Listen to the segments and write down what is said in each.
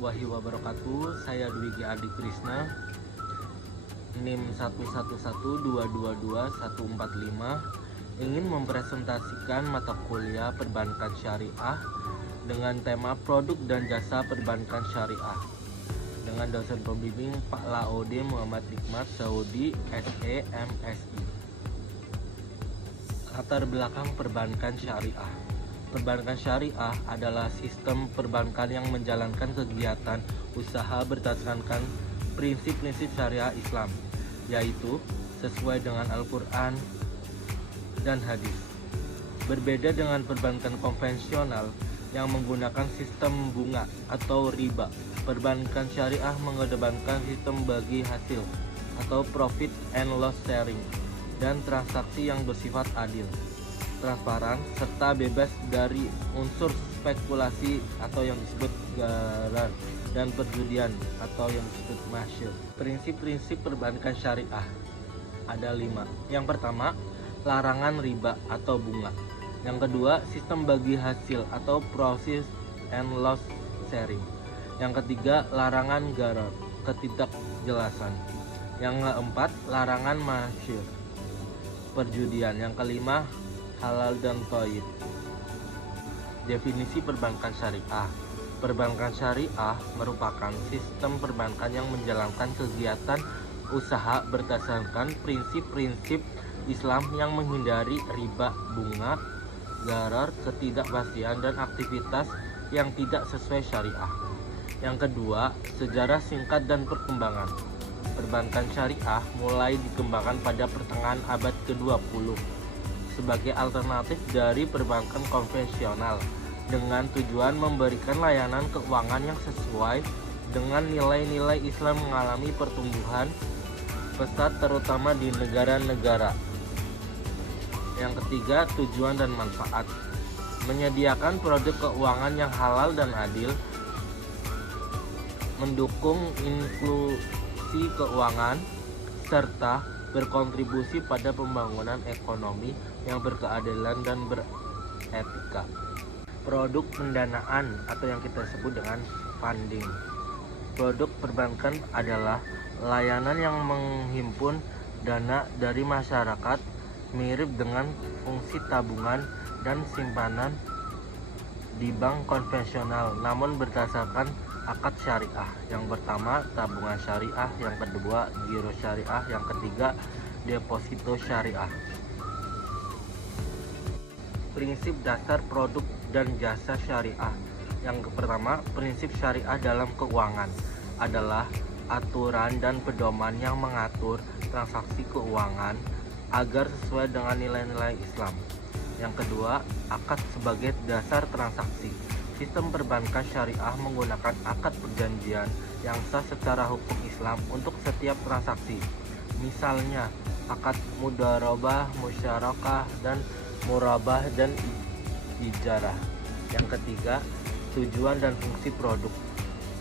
warahmatullahi wabarakatuh. Saya Dwiki Adi Krisna, NIM 1122224145, ingin mempresentasikan mata kuliah perbankan syariah dengan tema produk dan jasa perbankan syariah dengan dosen pembimbing Pak Laode Muhammad Hikmat Saudi SE MSI. Latar belakang perbankan syariah. Perbankan syariah adalah sistem perbankan yang menjalankan kegiatan usaha berdasarkan prinsip-prinsip syariah Islam, yaitu sesuai dengan Al-Quran dan hadis. Berbeda dengan perbankan konvensional yang menggunakan sistem bunga atau riba, perbankan syariah mengedepankan sistem bagi hasil atau profit and loss sharing dan transaksi yang bersifat adil, transparan, serta bebas dari unsur spekulasi atau yang disebut gharar dan perjudian atau yang disebut masyhur. Prinsip-prinsip perbankan syariah ada 5. Yang pertama, larangan riba atau bunga. Yang kedua, sistem bagi hasil atau profit and loss sharing. Yang ketiga, larangan gharar, ketidakjelasan. Yang keempat, larangan masyhur, perjudian. Yang kelima, halal dan thayyib. Definisi perbankan syariah. Perbankan syariah merupakan sistem perbankan yang menjalankan kegiatan usaha berdasarkan prinsip-prinsip Islam yang menghindari riba, bunga, gharar, ketidakpastian, dan aktivitas yang tidak sesuai syariah. Yang kedua, sejarah singkat dan perkembangan. Perbankan syariah mulai dikembangkan pada pertengahan abad ke-20 sebagai alternatif dari perbankan konvensional dengan tujuan memberikan layanan keuangan yang sesuai dengan nilai-nilai Islam mengalami pertumbuhan pesat terutama di negara-negara. Yang ketiga, tujuan dan manfaat. Menyediakan produk keuangan yang halal dan adil, mendukung inklusi keuangan, serta berkontribusi pada pembangunan ekonomi yang berkeadilan dan beretika. Produk pendanaan atau yang kita sebut dengan funding. Produk perbankan adalah layanan yang menghimpun dana dari masyarakat, mirip dengan fungsi tabungan dan simpanan di bank konvensional, namun berdasarkan akad syariah. Yang pertama, tabungan syariah. Yang kedua, giro syariah. Yang ketiga, deposito syariah. Prinsip dasar produk dan jasa syariah. Yang pertama, prinsip syariah dalam keuangan adalah aturan dan pedoman yang mengatur transaksi keuangan agar sesuai dengan nilai-nilai Islam. Yang kedua, akad sebagai dasar transaksi. Sistem perbankan syariah menggunakan akad perjanjian yang sah secara hukum Islam untuk setiap transaksi. Misalnya, akad mudharabah, musyarakah, dan murabah dan ijarah. Yang ketiga, tujuan dan fungsi produk.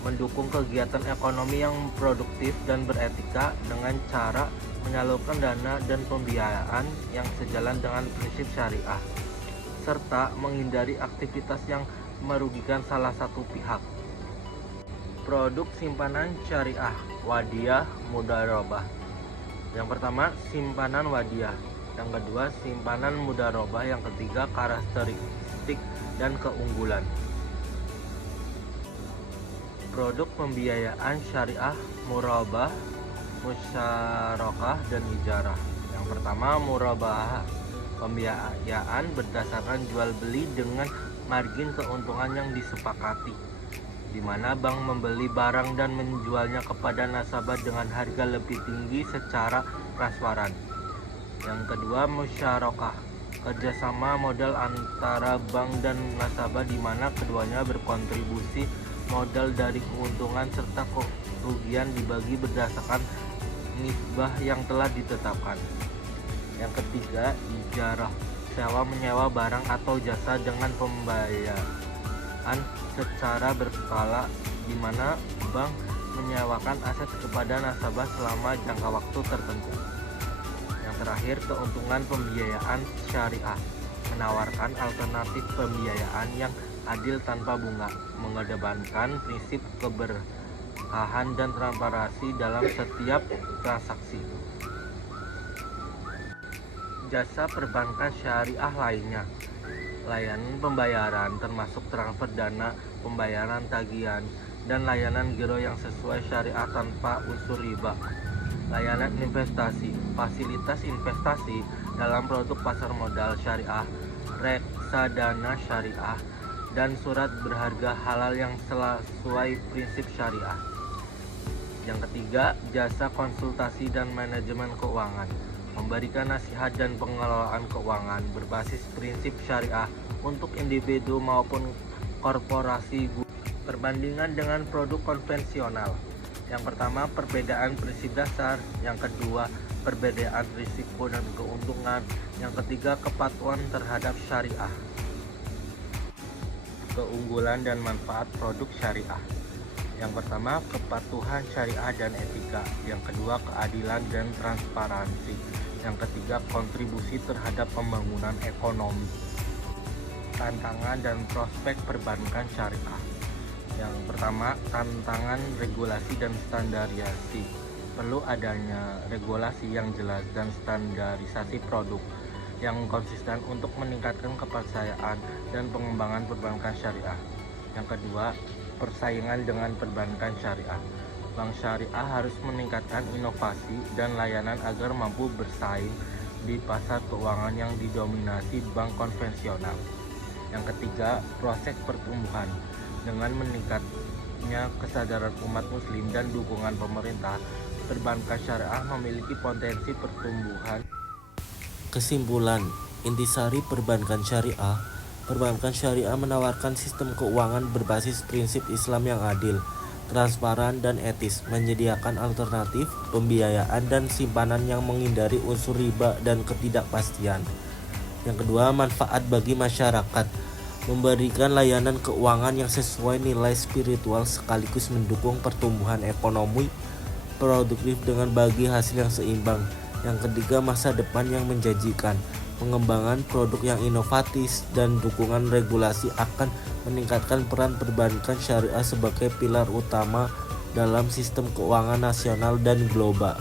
Mendukung kegiatan ekonomi yang produktif dan beretika dengan cara menyalurkan dana dan pembiayaan yang sejalan dengan prinsip syariah, serta menghindari aktivitas yang merugikan salah satu pihak. Produk simpanan syariah, wadiyah, mudharabah. Yang pertama, simpanan wadiyah. Yang kedua, simpanan mudharabah. Yang ketiga, karakteristik dan keunggulan. Produk pembiayaan syariah, murabah, musyarakah, dan ijarah. Yang pertama, murabah. Pembiayaan berdasarkan jual beli dengan margin keuntungan yang disepakati, di mana bank membeli barang dan menjualnya kepada nasabah dengan harga lebih tinggi secara transparan. Yang kedua, musyarakah. Kerjasama modal antara bank dan nasabah di mana keduanya berkontribusi modal dari keuntungan serta kerugian dibagi berdasarkan nisbah yang telah ditetapkan. Yang ketiga, ijarah. Sewa menyewa barang atau jasa dengan pembayaran secara berkala, di mana bank menyewakan aset kepada nasabah selama jangka waktu tertentu. Yang terakhir, keuntungan pembiayaan syariah menawarkan alternatif pembiayaan yang adil tanpa bunga, mengedepankan prinsip keberkahan dan transparansi dalam setiap transaksi. Jasa perbankan syariah lainnya, layanan pembayaran termasuk transfer dana, pembayaran tagihan, dan layanan giro yang sesuai syariah tanpa unsur riba. Layanan investasi, fasilitas investasi dalam produk pasar modal syariah, reksadana syariah, dan surat berharga halal yang sesuai prinsip syariah. Yang ketiga, jasa konsultasi dan manajemen keuangan, memberikan nasihat dan pengelolaan keuangan berbasis prinsip syariah untuk individu maupun korporasi. Perbandingan dengan produk konvensional. Yang pertama, perbedaan prinsip dasar. Yang kedua, perbedaan risiko dan keuntungan. Yang ketiga, kepatuhan terhadap syariah. Keunggulan dan manfaat produk syariah. Yang pertama, kepatuhan syariah dan etika. Yang kedua, keadilan dan transparansi. Yang ketiga, kontribusi terhadap pembangunan ekonomi. Tantangan dan prospek perbankan syariah. Yang pertama, tantangan regulasi dan standarisasi. Perlu adanya regulasi yang jelas dan standarisasi produk yang konsisten untuk meningkatkan kepercayaan dan pengembangan perbankan syariah. Yang kedua, persaingan dengan perbankan syariah. Bank syariah harus meningkatkan inovasi dan layanan agar mampu bersaing di pasar keuangan yang didominasi bank konvensional. Yang ketiga, proses pertumbuhan. Dengan meningkatnya kesadaran umat muslim dan dukungan pemerintah, perbankan syariah memiliki potensi pertumbuhan. Kesimpulan, intisari perbankan syariah. Perbankan syariah menawarkan sistem keuangan berbasis prinsip Islam yang adil, transparan, dan etis, menyediakan alternatif pembiayaan dan simpanan yang menghindari unsur riba dan ketidakpastian. Yang kedua, manfaat bagi masyarakat. Memberikan layanan keuangan yang sesuai nilai spiritual sekaligus mendukung pertumbuhan ekonomi produktif dengan bagi hasil yang seimbang. Yang ketiga, masa depan yang menjanjikan. Pengembangan produk yang inovatif dan dukungan regulasi akan meningkatkan peran perbankan syariah sebagai pilar utama dalam sistem keuangan nasional dan global.